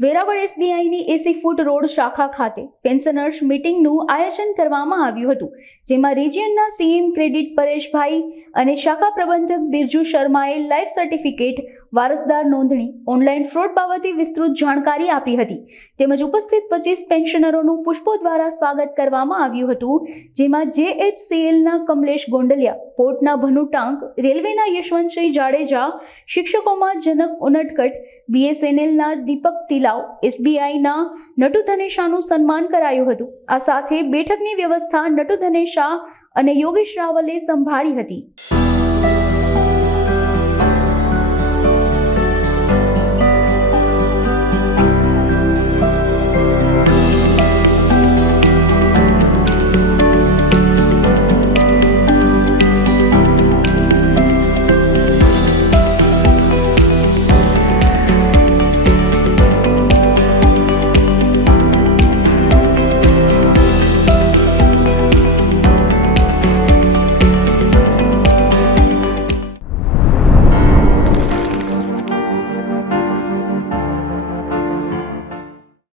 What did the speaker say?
વેરાવળ એસબીઆઈની એસી foot road શાખા ખાતે pensioners મીટિંગનું આયોજન કરવામાં આવ્યું હતું, જેમાં રિજિયનના સીએમ ક્રેડિટ પરેશભાઈ અને શાખા પ્રબંધક બિરજુ શર્માએ લાઈફ સર્ટિફિકેટ, વારસદાર નોંધણી, ઓનલાઈન ફ્રોડ બાબતે વિસ્તૃત જાણકારી આપી હતી. તેમજ ઉપસ્થિત 25 પેન્શનરોનું પુષ્પો દ્વારા સ્વાગત કરવામાં આવ્યું હતું, જેમાં જેએચસીએલના કમલેશ ગોંડલિયા, પોર્ટના ભનુ ટાંક, રેલવેના યશવંતસિંહ જાડેજા, શિક્ષકોમાં જનક ઉનટકટ, બીએસએનએલના દીપક તિલાવ, એસબીઆઈના નટુ ધનેશાનું સન્માન કરાયું હતું. આ સાથે બેઠકની વ્યવસ્થા નટુ ધનેશા અને યોગેશ રાવલે સંભાળી હતી.